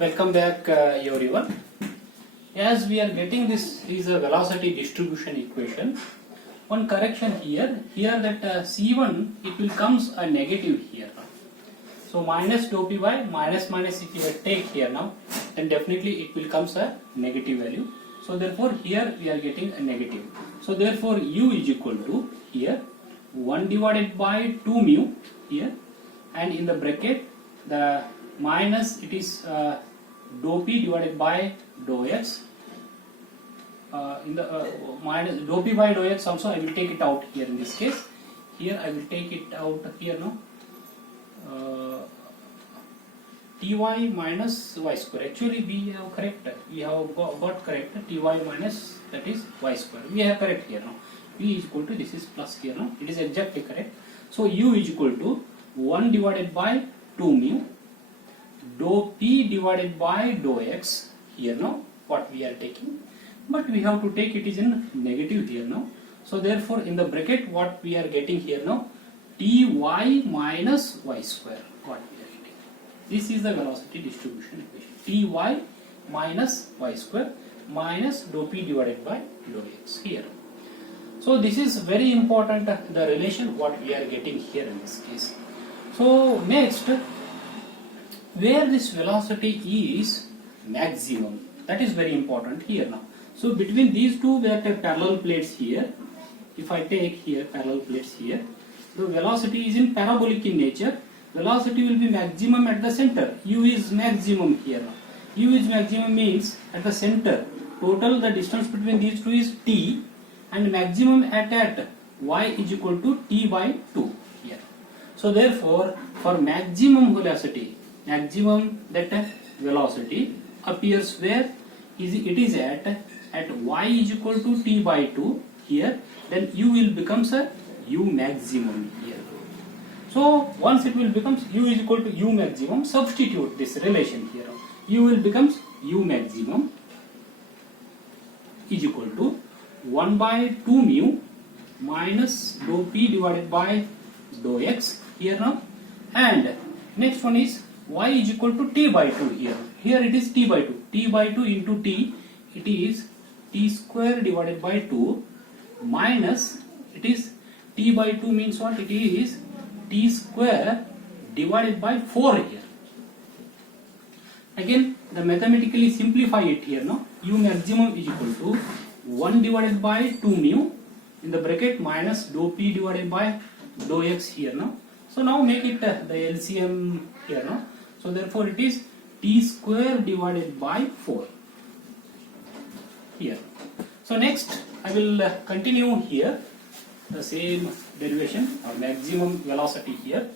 Welcome back, everyone. As we are getting this is a velocity distribution equation. One correction here that C1 it will comes a negative here. So minus dou py minus if you take here now, then definitely it will comes a negative value. So therefore here we are getting a negative. So therefore u is equal to here 1 divided by 2 mu here, and in the bracket the minus it is dou p divided by dou x. In the minus dou p by dou x also I will take it out here in this case. Here I will take it out here now. Ty minus y square. Actually we have correct. We have got correct. Ty minus that is y square. We have correct here now. V is equal to this is plus here now. It is exactly correct. So u is equal to 1 divided by 2 mu dou p divided by dou x here now. What we are taking, but we have to take it is in negative here now. So therefore in the bracket what we are getting here now, ty minus y square. What we are getting, this is the velocity distribution equation. Ty minus y square minus dou p divided by dou x here. So this is very important, the relation what we are getting here in this case. So next, where this velocity is maximum, that is very important here now. So between these two we have parallel plates here. If I take here parallel plates here, the velocity is in parabolic in nature. Velocity will be maximum at the center. U is maximum here now. U is maximum means at the center. Total the distance between these two is t, and maximum at y is equal to t by 2 here. So therefore for maximum velocity, maximum that velocity appears where it is at y is equal to t by 2 here, then u will becomes a u maximum here. So once it will becomes u is equal to u maximum, substitute this relation here. U will becomes u maximum is equal to 1 by 2 mu minus dou p divided by dou x here now, and next one is y is equal to t by 2 here. Here it is t by 2. T by 2 into t, it is t square divided by 2 minus it is t by 2 means what? It is t square divided by 4 here. Again the mathematically simplify it here now. U maximum is equal to 1 divided by 2 mu in the bracket minus dou p divided by dou x here now. So now make it the LCM here now. So therefore it is t square divided by 4 here. So next I will continue here the same derivation or maximum velocity here.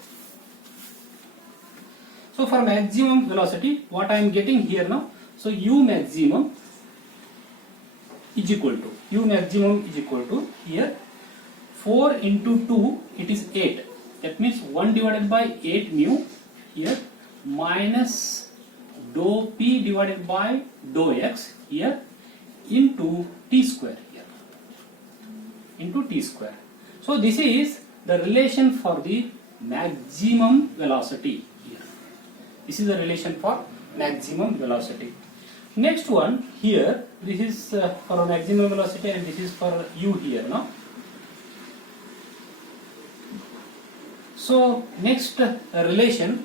So for maximum velocity what I am getting here now, so u maximum is equal to here 4 into 2, it is 8. That means 1 divided by 8 mu here minus dou p divided by dou x here into t square here, into t square. So this is the relation for the maximum velocity here. This is the relation for maximum velocity. Next one here, this is for maximum velocity and this is for u here now. So next relation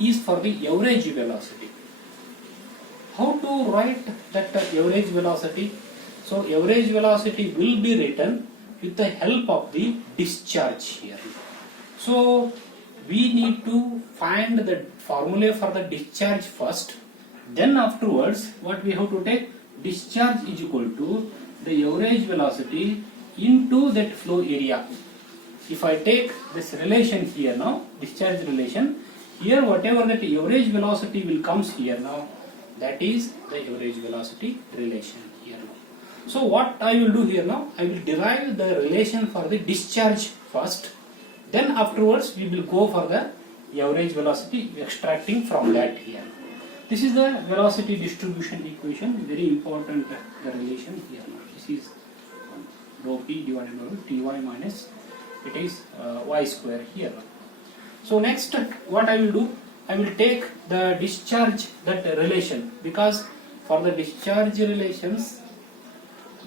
is for the average velocity. How to write that average velocity? So average velocity will be written with the help of the discharge here. So we need to find the formula for the discharge first, then afterwards what we have to take, discharge is equal to the average velocity into that flow area. If I take this relation here now, discharge relation, here whatever that average velocity will comes here now, that is the average velocity relation here now. So what I will do here now, I will derive the relation for the discharge first, then afterwards we will go for the average velocity extracting from that here. This is the velocity distribution equation, very important the relation here now. This is dou p divided by ty minus it is y square here. So next what I will do, I will take the discharge that relation, because for the discharge relations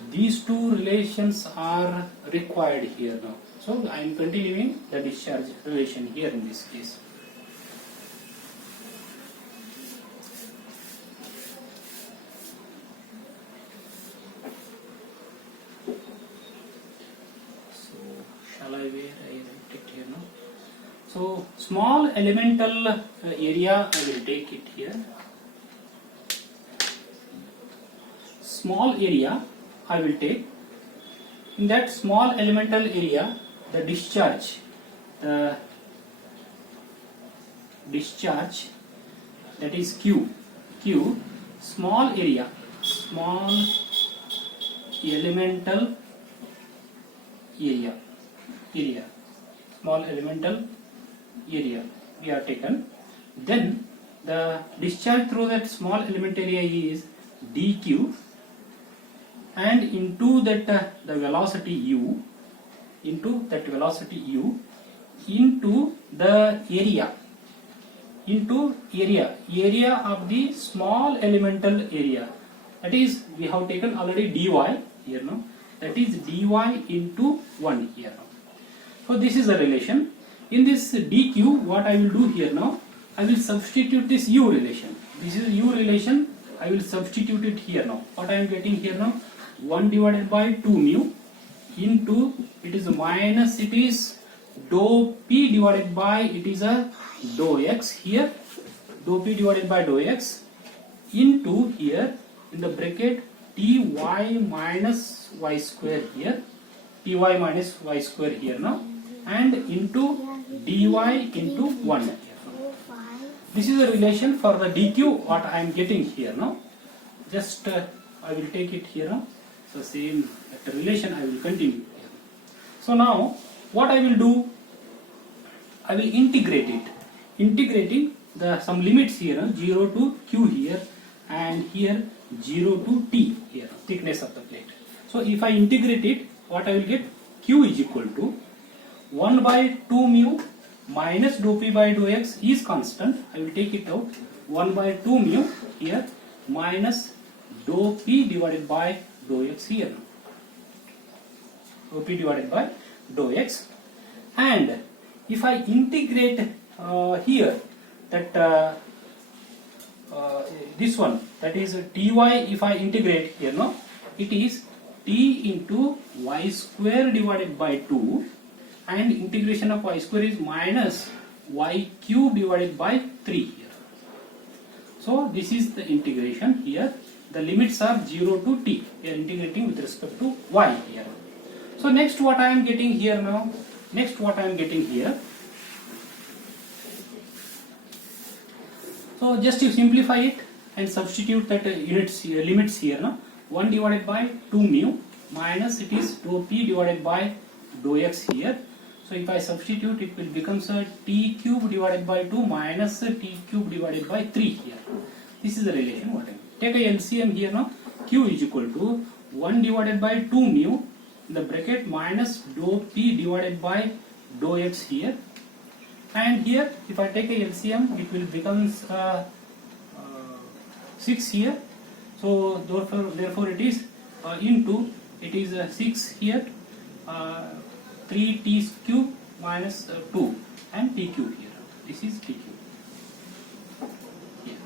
these two relations are required here now. So I am continuing the discharge relation here in this case. So shall I wait? I write it here now. So small elemental area, I will take it here. Small area I will take. In that small elemental area, the discharge that is Q, small area, small elemental area, small elemental area we have taken. Then the discharge through that small elemental area is dq, and into that the velocity u, into the area of the small elemental area, that is we have taken already dy here now, that is dy into 1 here now. So this is the relation. In this dq, what I will do here now, I will substitute this u relation. This is u relation, I will substitute it here now. What I am getting here now, 1 divided by 2 mu into, it is minus, it is dou p divided by, it is a dou x here, dou p divided by dou x into here in the bracket ty minus y square here, ty minus y square here now, and into dy into 1 here. This is a relation for the dq what I am getting here now. Just I will take it here now. So same relation I will continue here. So now what I will do, I will integrate it, integrating the some limits here, 0 to q here, and here 0 to t here, thickness of the plate. So if I integrate it, what I will get, q is equal to 1 by 2 mu minus dou p by dou x is constant, I will take it out, 1 by 2 mu here minus dou p divided by dou x here, dou p divided by dou x. And if I integrate here that this one, that is ty, if I integrate here now, it is t into y square divided by 2, and integration of y square is minus y cube divided by 3 here. So this is the integration here. The limits are 0 to t. We are integrating with respect to y here. So next what I am getting here now, so just to simplify it and substitute that units here, limits here now, 1 divided by 2 mu minus, it is dou p divided by dou x here. So if I substitute, it will become t cube divided by 2 minus t cube divided by 3 here. This is the relation what I am. Take a LCM here now, q is equal to 1 divided by 2 mu in the bracket minus dou p divided by dou x here, and here if I take a LCM, it will become 6 here. So therefore it is into, it is 6 here, 3 t cube minus 2 and t cube here. This is t cube. Yeah.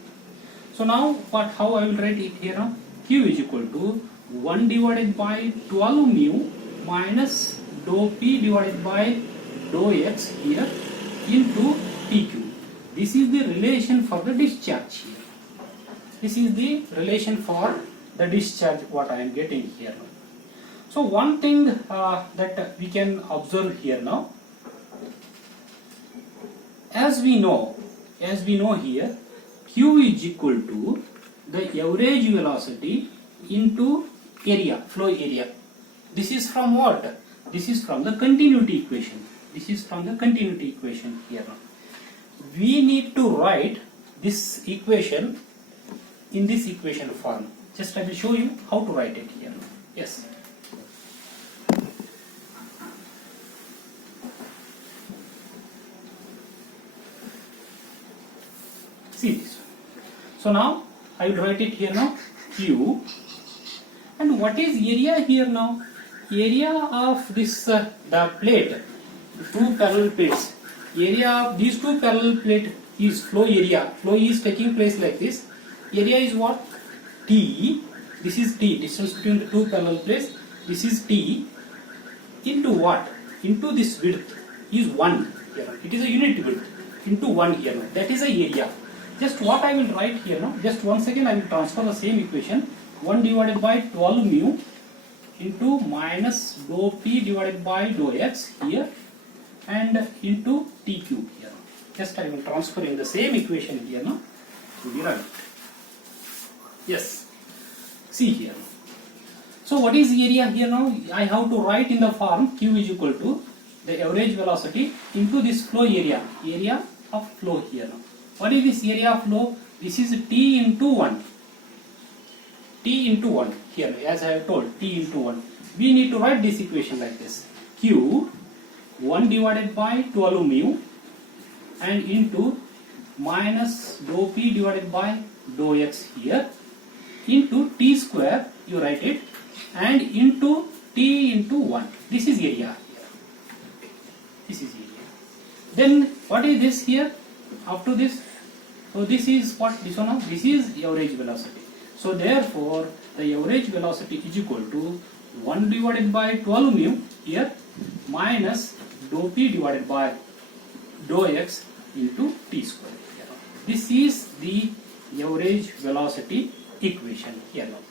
So now how I will write it here now? Q is equal to 1 divided by 12 mu minus dou p divided by dou x here into t cube. This is the relation for the discharge here. This is the relation for the discharge what I am getting here now. So one thing that we can observe here now, as we know here, q is equal to the average velocity into area, flow area. This is from what? This is from the continuity equation. This is from the continuity equation here now. We need to write this equation in this equation form. Just I will show you how to write it here now. Yes. So now I will write it here now, Q. And what is area here now? Area of this the plate, two parallel plates. Area of these two parallel plate is flow area. Flow is taking place like this. Area is what? T. This is T, distance between the two parallel plates. This is T into what? Into this width is 1 here. It is a unit width into 1 here now. That is the area. Just what I will write here now. Just once again I will transfer the same equation. 1 divided by 12 mu into minus dou P divided by dou X here and into T cube here. Just I will transfer in the same equation here now to be right. Yes. See here. So what is area here now? I have to write in the form Q is equal to the average velocity into this flow area. Area of flow here now. What is this area of flow? This is T into 1. T into 1 here, as I have told, T into 1. We need to write this equation like this. Q 1 divided by 12 mu and into minus dou P divided by dou X here into T square, you write it, and into T into 1. This is area here. This is area. Then what is this here? After this, so this is what? This one, this is average velocity. So therefore, the average velocity is equal to 1 divided by 12 mu here minus dou P divided by dou X into T square here. This is the average velocity equation here now.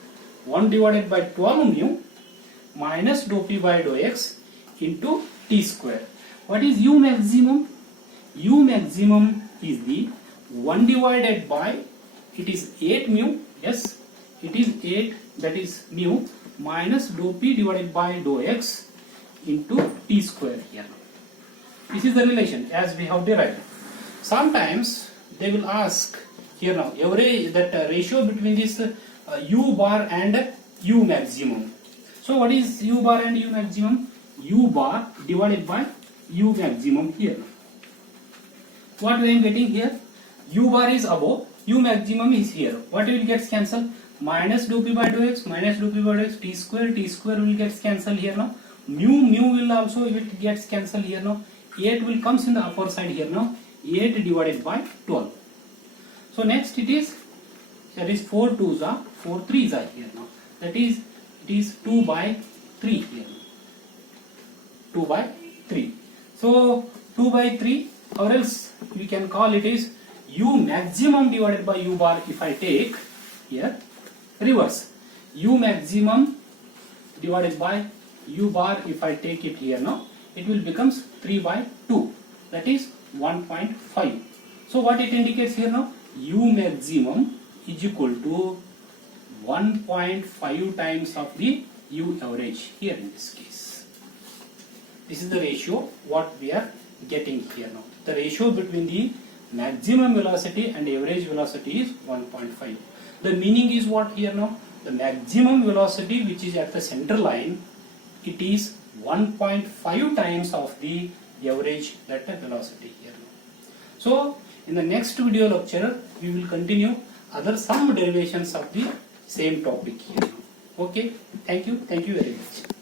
1 divided by 12 mu minus dou P by dou X into T square. What is U maximum? U maximum is the 1 divided by, it is 8 mu, yes, it is 8, that is mu, minus dou P divided by dou X into T square here. This is the relation as we have derived. Sometimes they will ask here now, average, that ratio between this U bar and U maximum. So what is U bar and U maximum? U bar divided by U maximum here. What we are getting here? U bar is above, U maximum is here. What will get cancelled? Minus dou P by dou X, minus dou P by dou X, T square will get cancelled here now. Mu will also, it gets cancelled here now. 8 will comes in the upper side here now. 8 divided by 12. So next it is, that is 4 2s are, 4 3s are here now. That is, it is 2 by 3 here. 2 by 3. So 2 by 3, or else we can call it is U maximum divided by U bar. If I take here reverse, U maximum divided by U bar, if I take it here now, it will becomes 3 by 2, that is 1.5. So what it indicates here now? U maximum is equal to 1.5 times of the U average here in this case. This is the ratio what we are getting here now. The ratio between the maximum velocity and average velocity is 1.5. The meaning is what here now? The maximum velocity which is at the center line, it is 1.5 times of the average velocity here now. So in the next video lecture we will continue other some derivations of the same topic here. Okay, thank you very much.